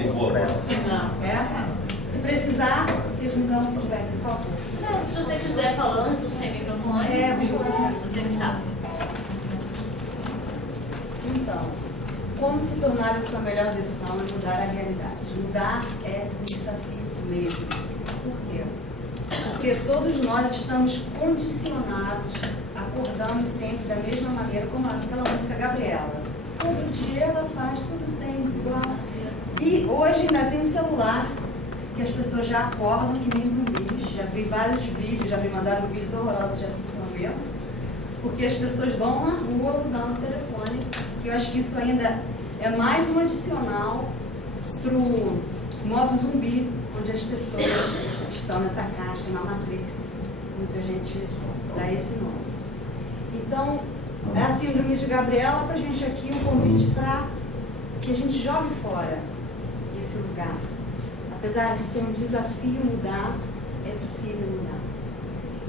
tem boa voz. Se precisar, vocês me dão feedback, por favor. Se você quiser falando, se tem microfone, você que sabe. Então, como se tornar a sua melhor versão e mudar a realidade? Mudar é um desafio mesmo. Por quê? Porque todos nós estamos condicionados, acordamos sempre da mesma maneira, como aquela música Gabriela. Todo dia ela faz tudo sempre igual. E hoje ainda tem um celular que as pessoas já acordam que nem zumbis. Já vi vários vídeos, já me mandaram vídeos horrorosos, já fico com medo. Porque as pessoas vão na rua usando o telefone. Que eu acho que isso ainda é mais um adicional para o modo zumbi, onde as pessoas estão nessa caixa, na Matrix. Muita gente dá esse nome. Então, é a síndrome de Gabriela para a gente aqui, um convite para que a gente jogue fora esse lugar. Apesar de ser um desafio mudar, é possível mudar.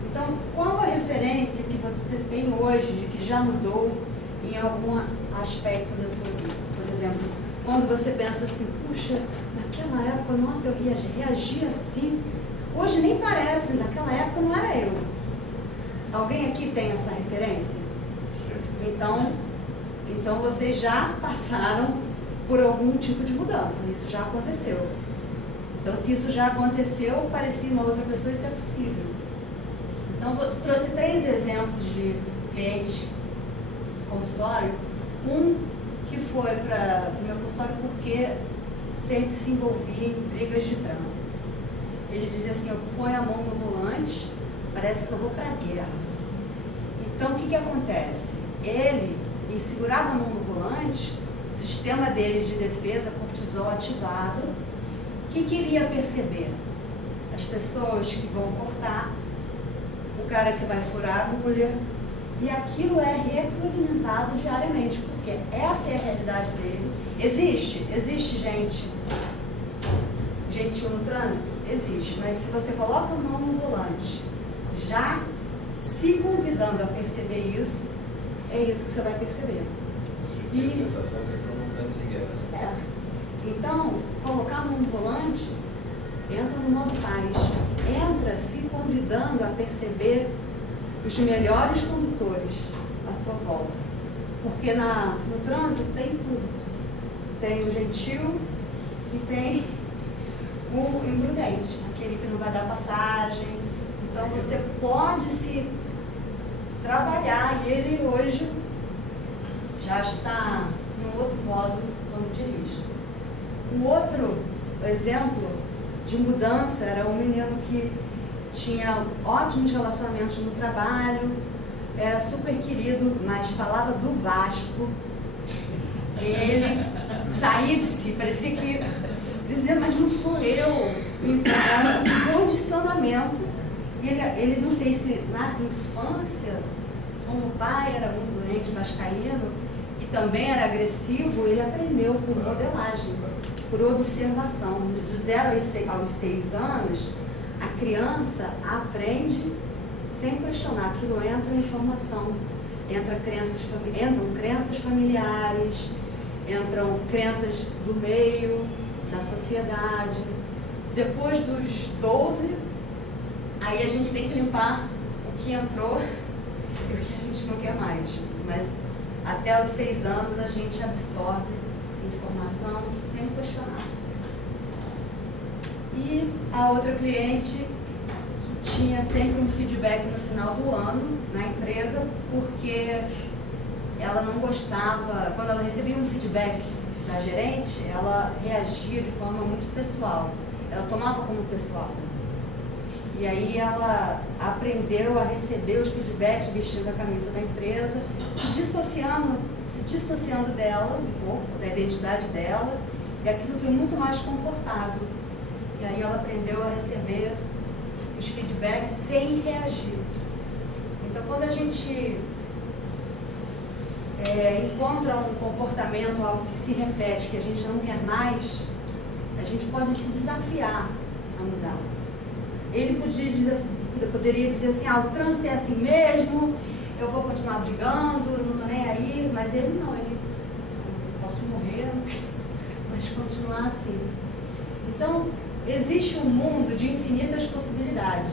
Então, qual a referência que você tem hoje de que já mudou em algum aspecto da sua vida? Por exemplo, quando você pensa assim, puxa, naquela época, nossa, eu reagia assim. Hoje nem parece, naquela época não era eu. Alguém aqui tem essa referência? Então vocês já passaram por algum tipo de mudança, isso já aconteceu. Então, se isso já aconteceu, parecia uma outra pessoa, isso é possível. Então, eu trouxe 3 exemplos de clientes consultório. Um que foi para o meu consultório porque sempre se envolvia em brigas de trânsito. Ele dizia assim, eu ponho a mão no volante, parece que eu vou para a guerra. Então, o que acontece? Ele segurava a mão no volante, o sistema dele de defesa, cortisol ativado. O que iria perceber? As pessoas que vão cortar, o cara que vai furar a agulha, e aquilo é retroalimentado diariamente, porque essa é a realidade dele. Existe gente gentil no trânsito? Existe, mas se você coloca a mão no volante, já se convidando a perceber isso, é isso que você vai perceber. E a sensação que é provocando de guerra. Então, colocar a mão no volante, entra no modo paz. Entra se convidando a perceber os melhores condutores à sua volta. Porque no trânsito tem tudo. Tem o gentil e tem o imprudente, aquele que não vai dar passagem. Então você pode se trabalhar, e ele hoje já está num outro modo quando dirige. Um outro exemplo de mudança era um menino que tinha ótimos relacionamentos no trabalho, era super querido, mas falava do Vasco. Ele saía de si, parecia que dizia, mas não sou eu. Então, era um condicionamento. E ele, não sei se na infância, como o pai era muito doente, vascaíno, e também era agressivo, ele aprendeu por modelagem, por observação. De 0 aos 6 anos, a criança aprende sem questionar. Aquilo entra em formação. Entram crenças familiares, entram crenças do meio, da sociedade. Depois dos 12, aí a gente tem que limpar o que entrou e o que a gente não quer mais. Mas até os 6 anos a gente absorve informação sem questionar. E a outra cliente que tinha sempre um feedback no final do ano na empresa, porque ela não gostava, quando ela recebia um feedback da gerente, ela reagia de forma muito pessoal, ela tomava como pessoal. E aí ela aprendeu a receber os feedbacks vestindo a camisa da empresa, se dissociando dela, um pouco, da identidade dela, e aquilo foi muito mais confortável. E aí ela aprendeu a receber os feedbacks sem reagir. Então, quando a gente encontra um comportamento, algo que se repete, que a gente não quer mais, a gente pode se desafiar a mudar. Ele poderia dizer assim, o trânsito é assim mesmo, eu vou continuar brigando, eu não estou nem aí, mas ele não, eu posso morrer, mas mas continuar assim. Então, existe um mundo de infinitas possibilidades.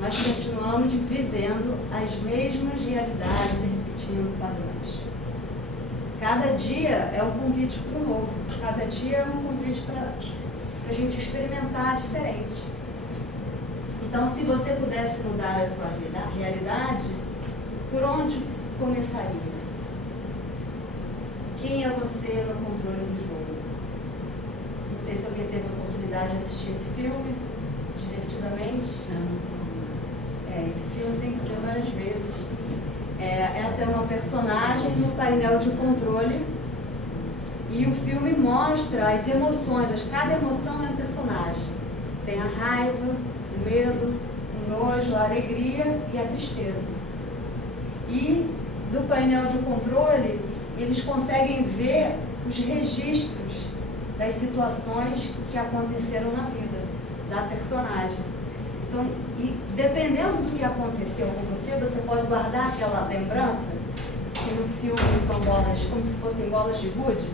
Nós continuamos vivendo as mesmas realidades e repetindo padrões. Cada dia é um convite para o novo. Cada dia é um convite para a gente experimentar diferente. Então, se você pudesse mudar a sua realidade, por onde começaria? Quem é você no controle do jogo? Não sei se alguém teve a oportunidade de assistir esse filme, divertidamente. Esse filme tem que ver várias vezes. Essa é uma personagem no painel de controle e o filme mostra as emoções, cada emoção é um personagem. Tem a raiva, o medo, o nojo, a alegria e a tristeza. E do painel de controle, eles conseguem ver os registros das situações que aconteceram na vida da personagem. Então, e dependendo do que aconteceu com você, você pode guardar aquela lembrança, que no filme são bolas, como se fossem bolas de gude,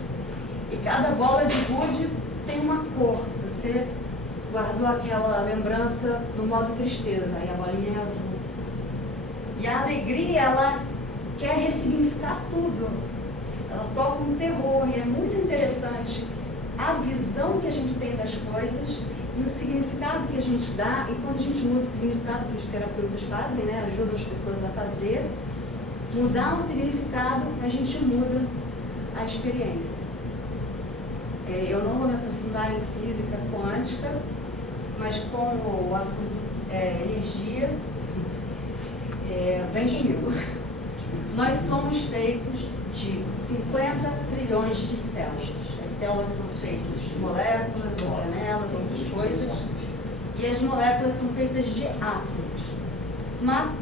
e cada bola de gude tem uma cor. Você guardou aquela lembrança no modo tristeza, e a bolinha é azul. E a alegria, ela quer ressignificar tudo. Ela toca um terror, e é muito interessante a visão que a gente tem das coisas e o significado que a gente dá. E quando a gente muda o significado que os terapeutas fazem, né, ajudam as pessoas a fazer, mudar um significado, a gente muda a experiência. Eu não vou me aprofundar em física quântica, mas como o assunto é energia, vem comigo. Nós somos feitos de 50 trilhões de células. As células são feitas de moléculas, organelas, outras coisas. E as moléculas são feitas de átomos.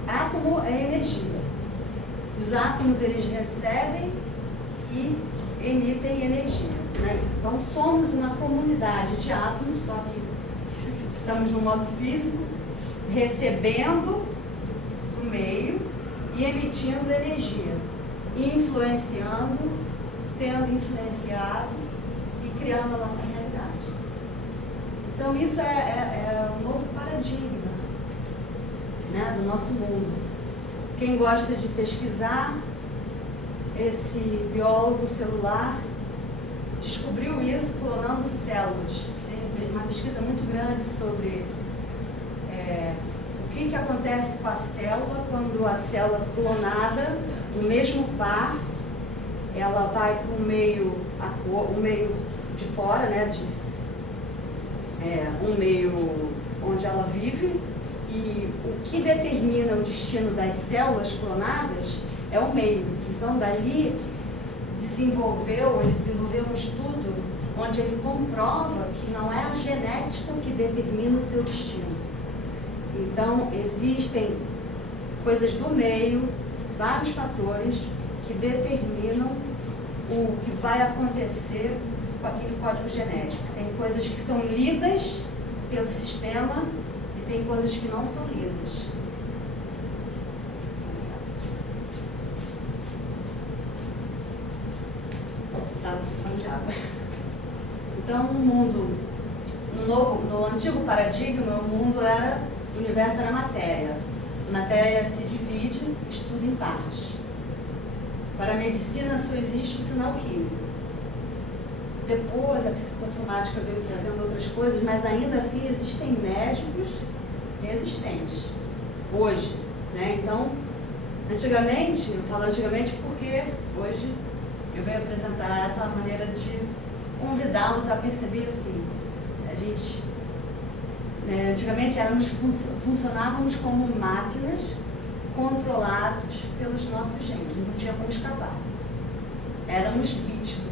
Átomo é energia. Os átomos, eles recebem e emitem energia, né? Então, somos uma comunidade de átomos, só que estamos no modo físico, recebendo do meio e emitindo energia, influenciando, sendo influenciado e criando a nossa realidade. Então, isso é um novo paradigma, né, do nosso mundo. Quem gosta de pesquisar, esse biólogo celular descobriu isso clonando células. Tem uma pesquisa muito grande sobre o que acontece com a célula quando a célula clonada do mesmo par, ela vai para o meio de fora, né, um meio onde ela vive, e o que determina o destino das células clonadas é o meio. Então, dali, ele desenvolveu um estudo onde ele comprova que não é a genética que determina o seu destino. Então, existem coisas do meio, vários fatores que determinam o que vai acontecer com aquele código genético. Tem coisas que são lidas pelo sistema e tem coisas que não são lidas. Estava precisando de água. Então, no antigo paradigma, o mundo era, o universo era matéria. A matéria se divide, estuda em partes. Para a medicina só existe o sinal químico. Depois a psicossomática veio trazendo outras coisas, mas ainda assim existem médicos resistentes. Hoje, né? Então, antigamente, eu falo antigamente porque hoje eu venho apresentar essa maneira de convidá-los a perceber assim. A gente, antigamente funcionávamos como máquinas controlados pelos nossos genes, não tinha como escapar. Éramos vítimas.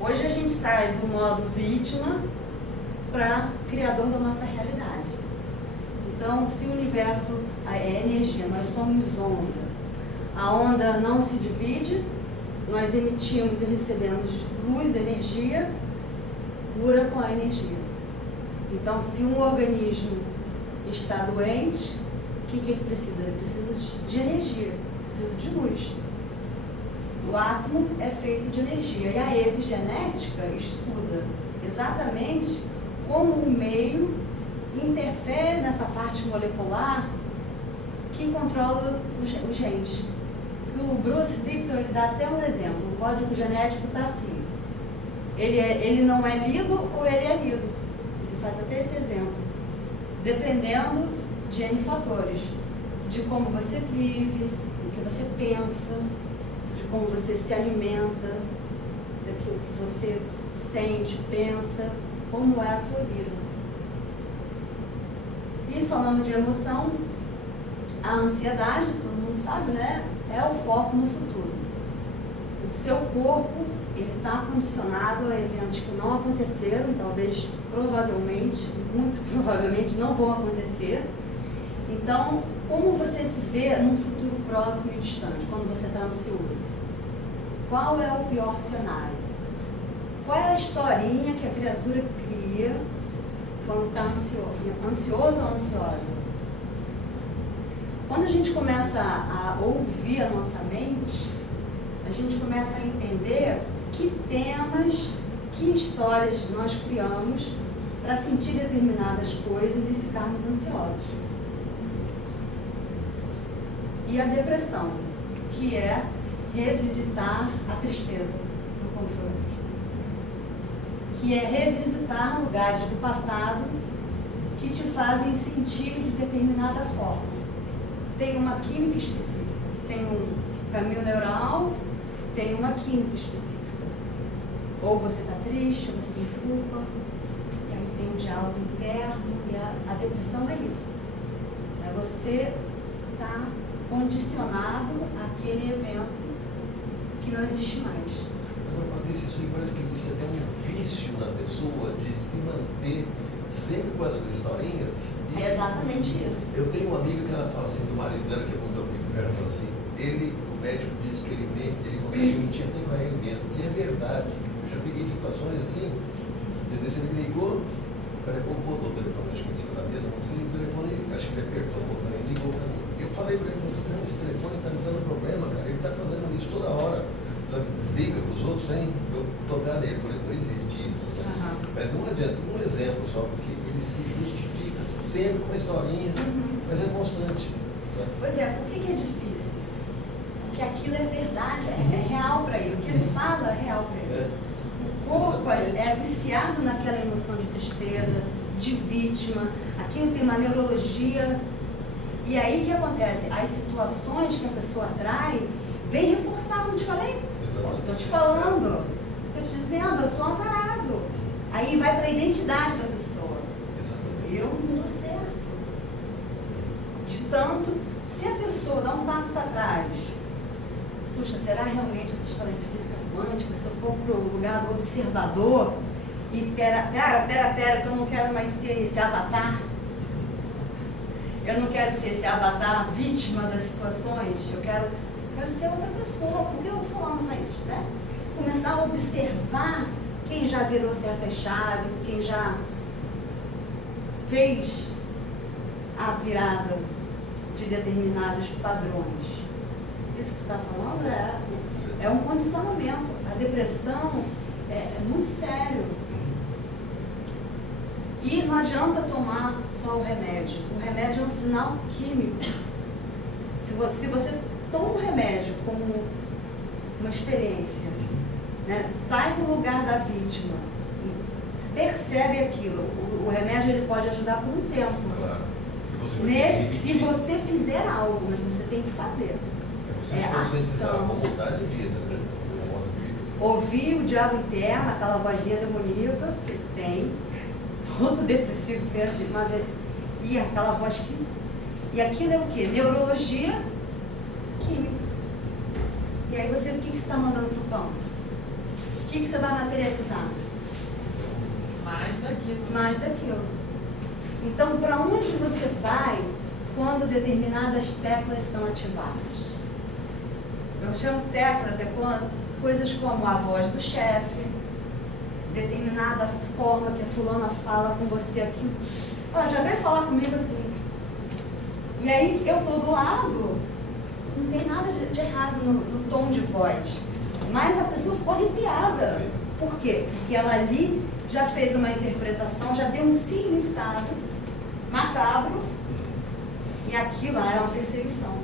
Hoje a gente sai do modo vítima para criador da nossa realidade. Então, se o universo é energia, nós somos onda. A onda não se divide, nós emitimos e recebemos luz, energia, cura com a energia. Então, se um organismo está doente, o que ele precisa? Ele precisa de energia, precisa de luz. O átomo é feito de energia. E a epigenética estuda exatamente como o meio interfere nessa parte molecular que controla os genes. O Bruce Lipton, ele dá até um exemplo. O código genético está assim. Ele não é lido ou ele é lido. Ele faz até esse exemplo. Dependendo de N fatores. De como você vive, do que você pensa, de como você se alimenta, daquilo que você sente, pensa, como é a sua vida. E falando de emoção, a ansiedade, todo mundo sabe, né? É o foco no futuro. O seu corpo, ele está condicionado a eventos que não aconteceram, talvez, provavelmente, muito provavelmente não vão acontecer. Então, como você se vê num futuro próximo e distante, quando você está ansioso? Qual é o pior cenário? Qual é a historinha que a criatura cria quando está ansioso ou ansiosa? Quando a gente começa a ouvir a nossa mente, a gente começa a entender que temas, que histórias nós criamos para sentir determinadas coisas e ficarmos ansiosos. E a depressão, que é revisitar a tristeza do controle. Que é revisitar lugares do passado que te fazem sentir de determinada forma. Tem uma química específica, tem um caminho neural, tem uma química específica. Ou você está triste, ou você tem culpa, e aí tem um diálogo interno, e a depressão é isso. É você estar condicionado àquele evento que não existe mais. Agora, Patrícia, isso aí parece que existe até um vício na pessoa de se manter sempre com essas historinhas. É exatamente isso. Eu tenho uma amiga que ela fala assim, do marido dela, que é muito amigo dela, ela fala assim, o médico diz que ele consegue mentir até para ele mesmo. E é verdade. Eu já peguei situações assim, você me ligou, botou o telefone, acho que em cima da mesa, não sei, o telefone, acho que ele apertou o botão e ligou para mim. Eu falei para ele, não, esse telefone está me dando problema, cara, ele está fazendo isso toda hora. Sabe, liga para os outros sem eu tocar nele. Eu falei, não existe isso. Né? Mas não adianta, um exemplo só, porque ele se justifica sempre com uma historinha, mas é constante. Sabe? Pois é, por que é difícil? Porque aquilo é verdade, é real para ele. O que ele fala é real para ele. O corpo é viciado naquela emoção de tristeza, de vítima, aquilo tem uma neurologia. E aí o que acontece? As situações que a pessoa atrai vem reforçar, como te falei. Estou te falando, estou te dizendo, eu sou azarado. Aí vai para a identidade da pessoa. Eu não dou certo. De tanto, se a pessoa dá um passo para trás, puxa, será realmente essa história de física quântica? Se eu for para o lugar do observador e pera, que eu não quero mais ser esse avatar. Eu não quero ser esse avatar vítima das situações. Eu quero ser outra pessoa. Por que o fulano faz isso, né? Começar a observar quem já virou certas chaves, quem já fez a virada de determinados padrões. Isso que você está falando é um condicionamento. A depressão é muito sério. E não adianta tomar só o remédio. O remédio é um sinal químico. Se você toma o remédio como uma experiência, né? Sai do lugar da vítima, percebe aquilo. O remédio ele pode ajudar por um tempo. Claro. Se você fizer algo, mas você tem que fazer. Você se conscientizar, uma mudar de vida, né? Ouvir o diabo interno, aquela vozinha demoníaca que tem, todo depressivo tem uma vez, e aquela voz que. E aquilo é o quê? Neurologia química. E aí você, o que você está mandando pro pão? O que você vai materializar? Mais daquilo. Então, para onde você vai quando determinadas teclas são ativadas? Eu chamo teclas, coisas como a voz do chefe, determinada forma que a fulana fala com você aqui. Ela já veio falar comigo assim. E aí eu estou do lado, não tem nada de errado no tom de voz. mas a pessoa ficou arrepiada. Sim. Por quê? Porque ela ali já fez uma interpretação, já deu um significado macabro, e aquilo era uma perseguição.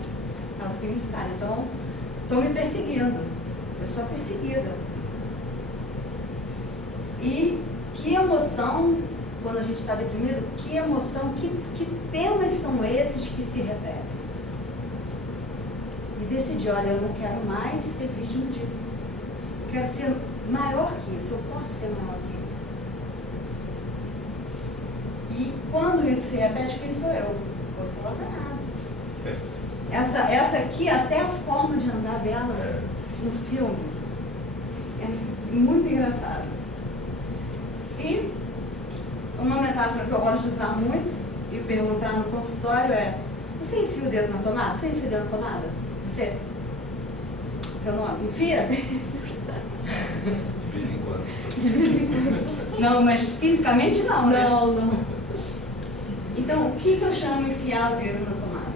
É o significado. Então, estou me perseguindo. Eu sou perseguida. E que emoção, quando a gente está deprimido, que emoção, que temas são esses que se repetem? E decidir, olha, eu não quero mais ser vítima disso. Eu quero ser maior que isso, eu posso ser maior que isso. E quando isso se repete, quem sou eu? Eu sou Lazarado. Essa aqui, até a forma de andar dela no filme, é muito engraçado. E uma metáfora que eu gosto de usar muito e perguntar no consultório é: você enfia o dedo na tomada? Você enfia o dedo na tomada? Você não enfia? De vez em quando. De vez em quando. Não, mas fisicamente não, né? Não. Então, o que eu chamo de enfiar o dedo na tomada?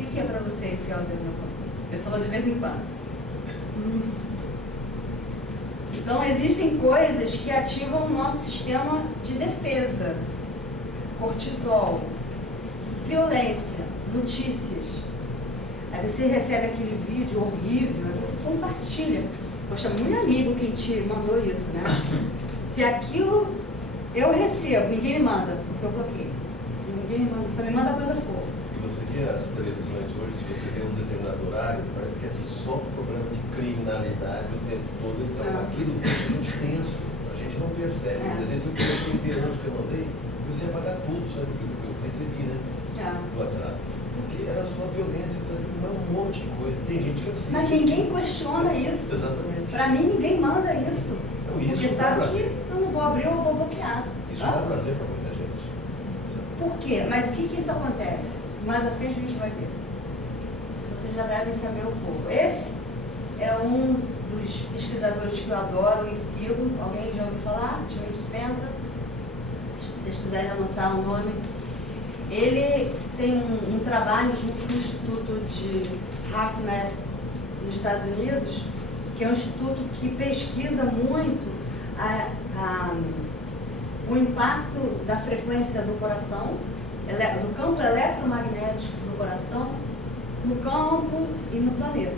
O que é para você enfiar o dedo na tomada? Você falou de vez em quando. Então, existem coisas que ativam o nosso sistema de defesa. Cortisol, violência, notícias. Aí você recebe aquele vídeo horrível, aí você compartilha. Poxa, muito amigo quem te mandou isso, né? Se aquilo eu recebo, ninguém me manda, porque eu tô aqui. Ninguém me manda, só me manda coisa fofa. E você vê as televisões hoje, se você vê um determinado horário, parece que é só problema de criminalidade o tempo todo. Então aquilo deixa muito tenso, a gente não percebe. Desde eu comecei a ver anos que eu mandei, comecei a apagar tudo, sabe? Eu recebi, né? No WhatsApp. Porque era só violência, sabe? Um monte de coisa. Tem gente que assiste. Mas ninguém questiona isso. Exatamente. Pra mim, ninguém manda isso. Não, isso porque sabe que eu não vou abrir ou eu vou bloquear. Isso dá prazer pra muita gente. Por quê? Mas o que isso acontece? Mais à frente a gente vai ver. Vocês já devem saber um pouco. Esse é um dos pesquisadores que eu adoro e sigo. Alguém já ouviu falar? Joe Dispenza. Se vocês quiserem anotar o nome. Ele tem um trabalho junto com o Instituto de HeartMath nos Estados Unidos, que é um instituto que pesquisa muito o impacto da frequência do coração, do campo eletromagnético do coração, no campo e no planeta.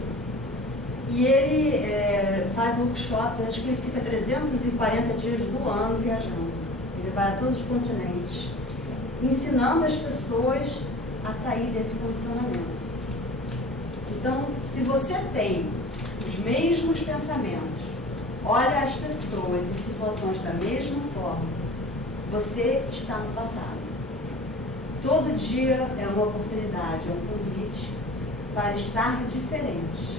E ele faz um workshop, acho que ele fica 340 dias do ano viajando. Ele vai a todos os continentes, ensinando as pessoas a sair desse condicionamento. Então, se você tem os mesmos pensamentos, olha as pessoas em situações da mesma forma, você está no passado. Todo dia é uma oportunidade, é um convite para estar diferente.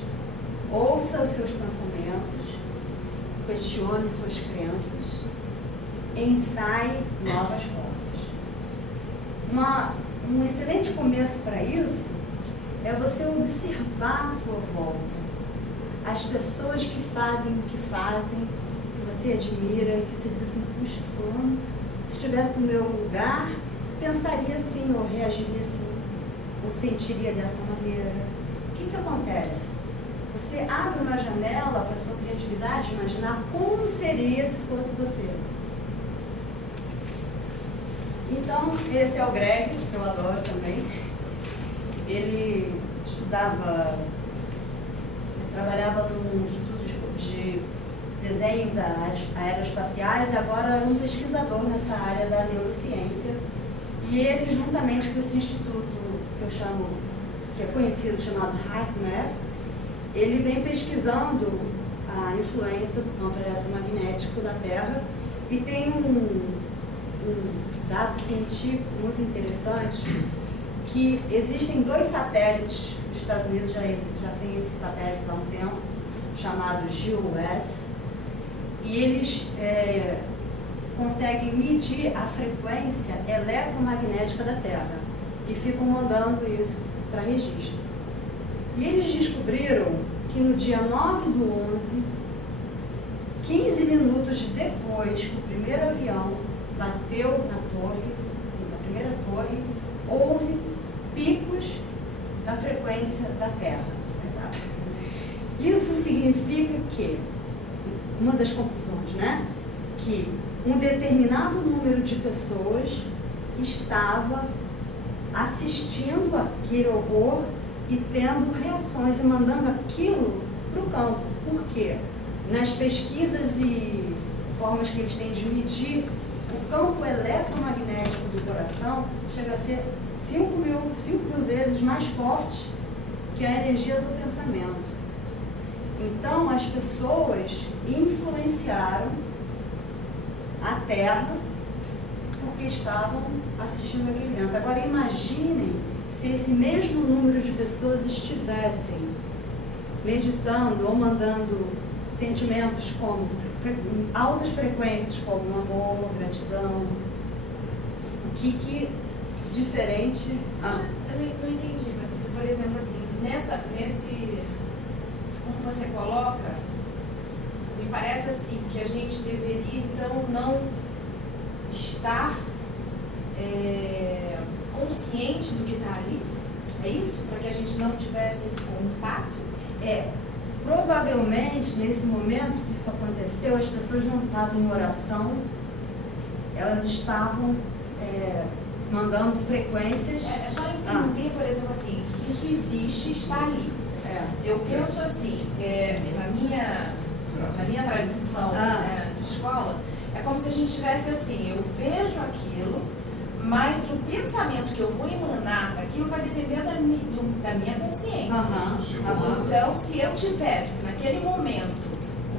Ouça os seus pensamentos, questione suas crenças, ensaie novas formas. Um excelente começo para isso é você observar a sua volta. As pessoas que fazem o que fazem, que você admira, que você diz assim: puxa, fulano, se estivesse no meu lugar, pensaria assim, ou reagiria assim, ou sentiria dessa maneira. O que acontece? Você abre uma janela para a sua criatividade, imaginar como seria se fosse você. Então, esse é o Greg, que eu adoro também. Ele trabalhava num estudo de desenhos aeroespaciais e agora é um pesquisador nessa área da neurociência. E ele, juntamente com esse instituto que eu chamo, que é conhecido, chamado HeartMath, ele vem pesquisando a influência do campo eletromagnético da Terra e tem um dado científico muito interessante, que existem 2 satélites, os Estados Unidos já tem esses satélites há um tempo, chamados GOS, e eles conseguem medir a frequência eletromagnética da Terra e ficam mandando isso para registro. E eles descobriram que no dia 9/11, 15 minutos depois que o primeiro avião bateu na primeira torre, houve picos da frequência da Terra. uma das conclusões, né? Que um determinado número de pessoas estava assistindo aquele horror e tendo reações e mandando aquilo para o campo. Por quê? Nas pesquisas e formas que eles têm de medir, o campo eletromagnético do coração chega a ser 5 mil vezes mais forte que a energia do pensamento. Então, as pessoas influenciaram a Terra porque estavam assistindo aquele evento. Agora, imaginem se esse mesmo número de pessoas estivessem meditando ou mandando sentimentos como altas frequências como amor, gratidão. O que diferente... Eu não entendi, Patrícia. Por exemplo, assim, como você coloca, me parece assim, que a gente deveria, então, não estar consciente do que está ali. É isso? Para que a gente não tivesse esse contato? Provavelmente, nesse momento que isso aconteceu, as pessoas não estavam em oração, elas estavam mandando frequências. É só entender, por exemplo, assim, isso existe, está ali. Eu penso assim, na minha tradição de escola, é como se a gente tivesse assim, eu vejo aquilo, mas o pensamento que eu vou emanar daquilo vai depender da minha consciência. Então, se eu tivesse, naquele momento,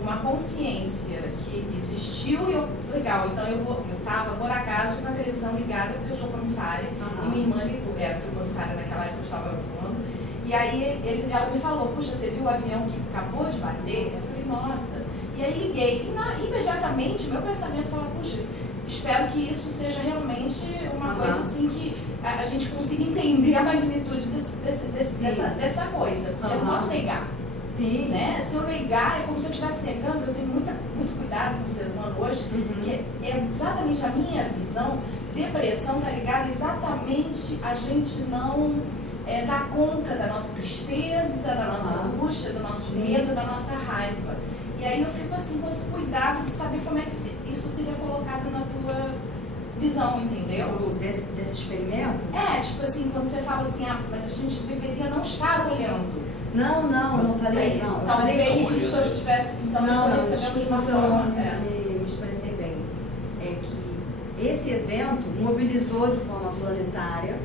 uma consciência que existiu e legal, então eu estava, por acaso, na televisão ligada, porque eu sou comissária, e minha irmã ligou, fui comissária naquela época, eu estava voando, e aí ela me falou, puxa, você viu o avião que acabou de bater? Eu falei, nossa. E aí liguei, e imediatamente meu pensamento falou, puxa, espero que isso seja realmente uma coisa assim que a gente consiga entender a magnitude dessa coisa, porque eu não posso negar. Sim. Né? Se eu negar, é como se eu estivesse negando. Eu tenho muito cuidado com o ser humano hoje, que é exatamente a minha visão. Depressão está ligada exatamente a gente não dar conta da nossa tristeza, da nossa angústia, do nosso medo, da nossa raiva. E aí eu fico assim com esse cuidado de saber como é que isso seria colocado na tua visão, entendeu? Desse experimento? Tipo assim, quando você fala assim, mas a gente deveria não estar olhando. Não falei, não. Talvez se isso eu estivesse, então não, recebendo de uma forma. Me expressei bem. É que esse evento mobilizou de forma planetária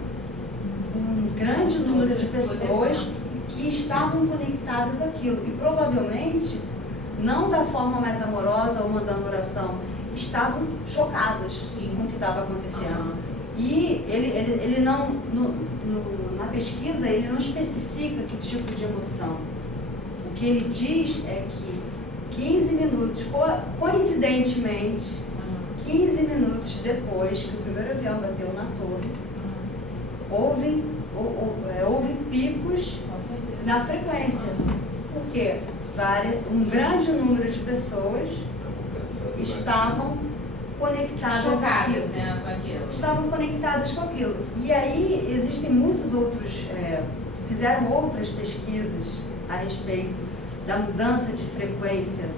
um grande número de pessoas que estavam conectadas àquilo. E provavelmente, não da forma mais amorosa ou mandando oração, estavam chocadas com o que estava acontecendo. E ele não, na pesquisa, ele não especifica que tipo de emoção. O que ele diz é que 15 minutos, coincidentemente, 15 minutos depois que o primeiro avião bateu na torre, houve picos na frequência. Por quê? Um grande número de pessoas estavam conectadas chocadas, né, com aquilo. Estavam conectadas com aquilo. E aí existem muitos outros, fizeram outras pesquisas a respeito da mudança de frequência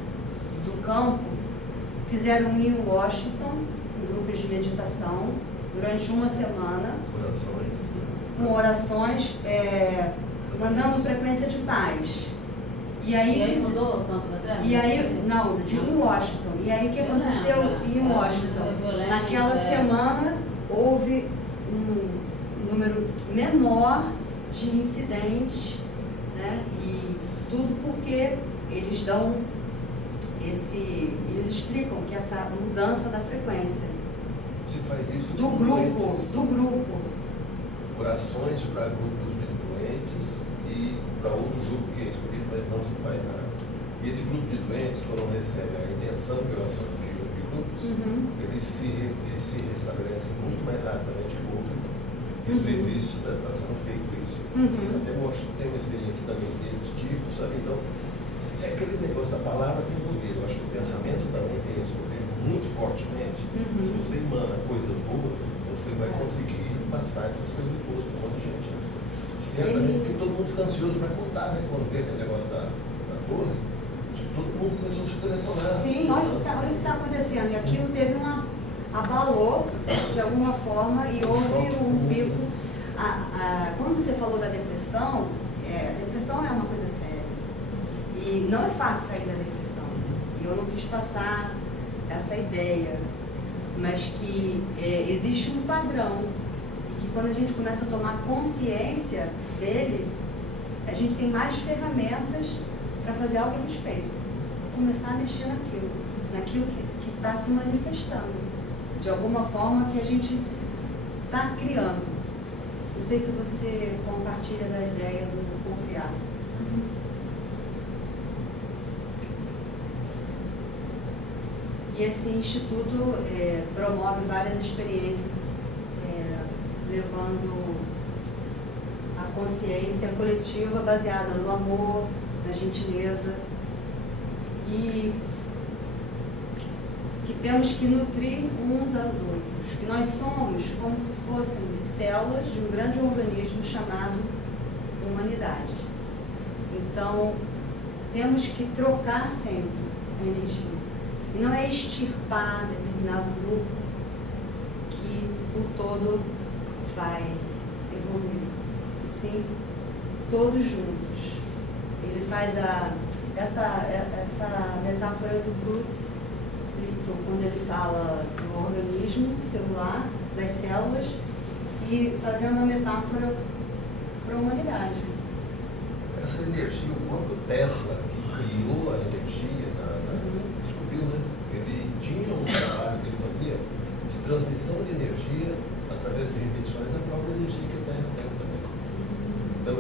do campo. Fizeram em Washington, grupos de meditação, durante uma semana, com orações, mandando frequência de paz. E aí mudou o campo da Terra? Em Washington. E aí o que aconteceu em Washington? Naquela semana houve um número menor de incidentes, né? E tudo porque eles explicam que essa mudança da frequência. Se faz isso do grupo. Orações para grupos de doentes e para outro grupo que é escolhido, mas não se faz nada. E esse grupo de doentes, quando recebe a intenção de oração de grupos, eles se restabelecem muito mais rapidamente que o outro. Isso existe, está sendo feito isso. Até mostro, tem uma experiência também desse tipo, sabe? Então, é aquele negócio, a palavra tem poder. Eu acho que o pensamento também tem esse poder muito fortemente. Se você emana coisas boas, você vai conseguir passar essas coisas boas para um monte de gente. Certamente, porque todo mundo fica ansioso para contar, né? Quando vê aquele negócio da torre, todo mundo começou a se telefonar. Sim, olha o que está acontecendo. E aquilo teve abalou de alguma forma e houve um pico. Quando você falou da depressão, a depressão é uma coisa séria. E não é fácil sair da depressão. E eu não quis passar essa ideia, mas que existe um padrão. E que quando a gente começa a tomar consciência dele, a gente tem mais ferramentas para fazer algo a respeito. Começar a mexer naquilo que está se manifestando. De alguma forma que a gente está criando. Não sei se você compartilha da ideia do co-criar. E esse instituto promove várias experiências, levando a consciência coletiva baseada no amor, na gentileza, e que temos que nutrir uns aos outros, que nós somos como se fôssemos células de um grande organismo chamado humanidade. Então, temos que trocar sempre a energia. E não é extirpar determinado grupo que o todo vai evoluir. Sim, todos juntos. Ele faz essa metáfora do Bruce Lipton, quando ele fala do organismo celular, das células, e fazendo a metáfora para a humanidade. Essa energia, o próprio Tesla, que criou a energia, descobriu, né? Ele tinha um trabalho que ele fazia de transmissão de energia através de repetições da própria energia que a Terra tem também. Então,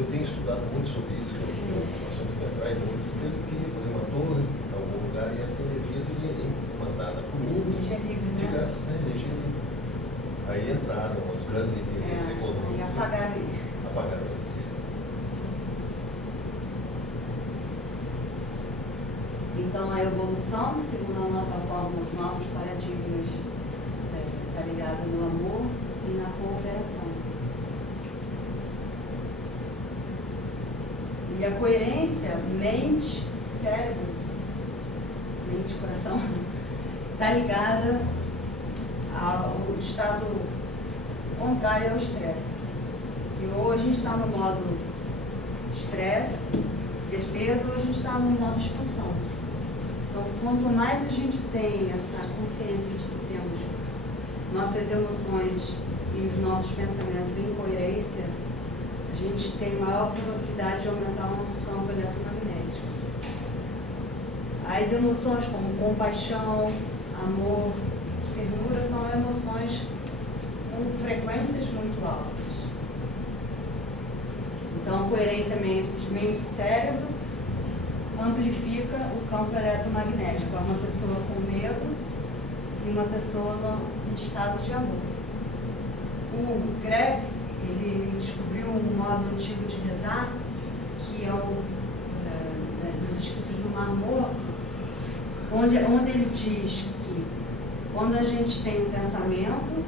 eu tenho estudado muito sobre isso, que é um assunto que me atrai muito. Ele queria fazer uma torre em algum lugar e essa energia seria mandada para o mundo. Energia livre, né? Chegasse, né? Energia livre. Aí entraram os grandes interesses econômicos. E apagaram ele. Apagaram ele. Então, a evolução, segundo a nova forma, os novos paradigmas, está ligado no amor e na cooperação. E a coerência, mente, cérebro, mente e coração, está ligada ao estado contrário ao estresse. E ou a gente está no modo estresse, defesa, ou a gente está no modo expansão. Então, quanto mais a gente tem essa consciência de que temos nossas emoções e os nossos pensamentos em coerência, a gente tem maior probabilidade de aumentar o nosso campo eletromagnético. As emoções como compaixão, amor, ternura são emoções com frequências muito altas. Então, a coerência mente-cérebro amplifica o campo eletromagnético. É uma pessoa com medo e uma pessoa em estado de amor. O Greg, ele descobriu um modo antigo de rezar, que é dos escritos do Mar Morto, onde ele diz que quando a gente tem um pensamento,